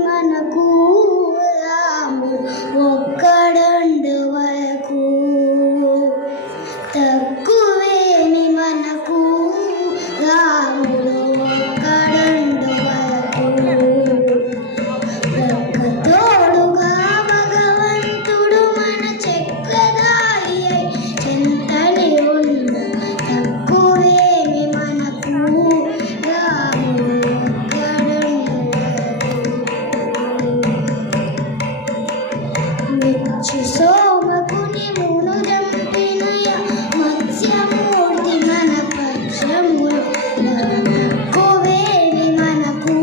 మనకు రాముడు ఒక్కడుండు వరకు తక్కువేమి మనకు రాముడు ఒక్కడుండు వరకు తోడుగా భగవంతుడు మన చెక్కదాయి చెంతని ఉన్న తక్కువేమి మనకు రాముడు మెచ్చు సోమకుని మును దంపినయ మత్స్యమూర్తి మన పక్షములు తక్కువేమి మనకు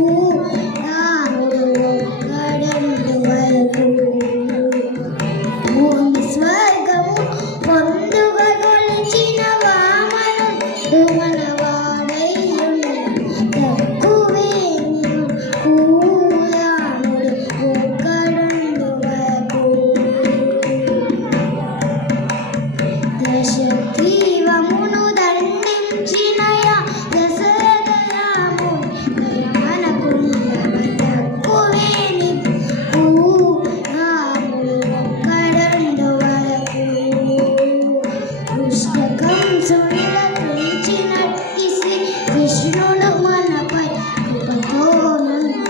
రాముడు ఒక్కడుండు వరకు భూమి స్వర్గము పొందుగా గొలిచిన వామనుడు మన వాడయ్యుండ తక్కువేమి మనకు రాముడు ఒక్కడుండు వరకు దశగ్రీవమును దండించినయ దశరథ రాముడు మనకుండ తక్కువేమి రాముడు ఒక్కడుండు వరకు పుస్తకంసుడిల తుంచినట్టి శ్రీ కృష్ణుడు మనపై కృపతోనున్న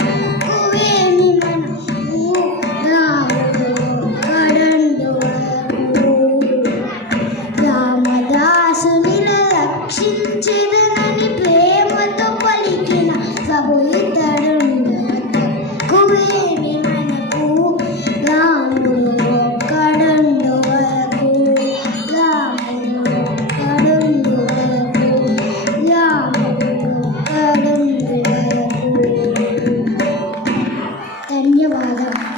తక్కువేమి మనకు రాముడు ఒక్కడుండు వరకు రామదాసునిల రక్షించెదనని ప్రేమతో పలికిన ప్రభుయితడుండు తక్కువేమి మనకు రాముడు ఒక్కడుండు వరకు రాముడు ఒక్కడుండు వరకు రాముడు ఒక్కడుండు వరకు ధన్యవాదాలు.